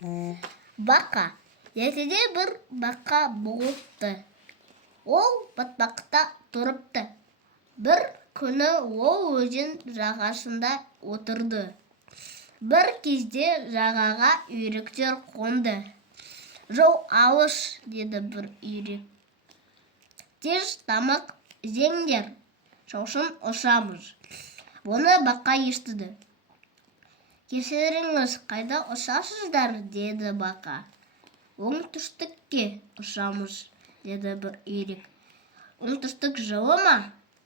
Бақа. Ертеде бір бақа болыпты. Ол батпақта тұрыпты. Бір күні ол өзен жағасында отырды. Бір кезде жағаға үйректер қонды. Жол алыс, деді бір үйрек. Тез тамақ жеңдер, сосын ұшамыз. Бұны бақа естіді. Кешіріңіз, қайда ұшасыздар, деді бақа. Оңтүстікке ұшамыз, деді бір үйрек. Оңтүстік жылы ма?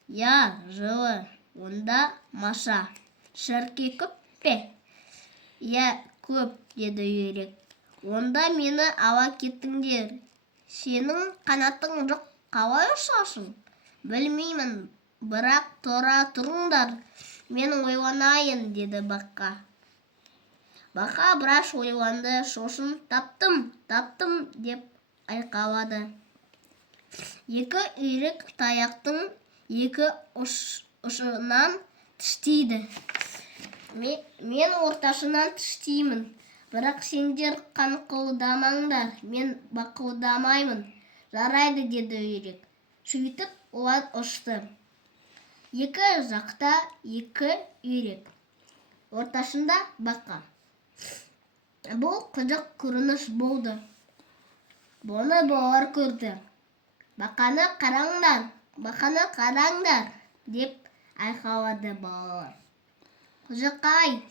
Я, жылы. Онда маша. Шірке көп пе? Я, көп, деді үйрек. Онда мені ала кеттіңдер. Сенің қанатың жоқ, қалай ұшасың? Білмеймін, бірақ тұра тұрыңдар. Мен ойланайын, деді бақа. Бақа біраз ойланды, сосын таптым, деп айқайлады. Екі үйрек таяқтың екі ұшынан тістейді. Мен ортасынан тістеймін. Бірақ сендер қаңқылдамаңдар, мен бақылдамаймын. Жарайды, деді үйрек. Сөйтіп олар ұшты. Екі жақта екі үйрек. Ортасында бақа. Бұл қызық көрініс болды. Бұны балалар көрді. Бақаны қараңдар, деп айқайлады балалар. Қызық-ай,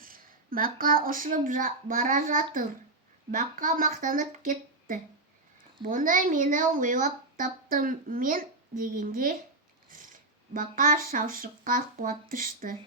бақа ұшып бара жатыр. Бақа мақтанып кетті. Бұны мені ойлап таптым мен дегенде, бақа шалшыққа құлап түсті.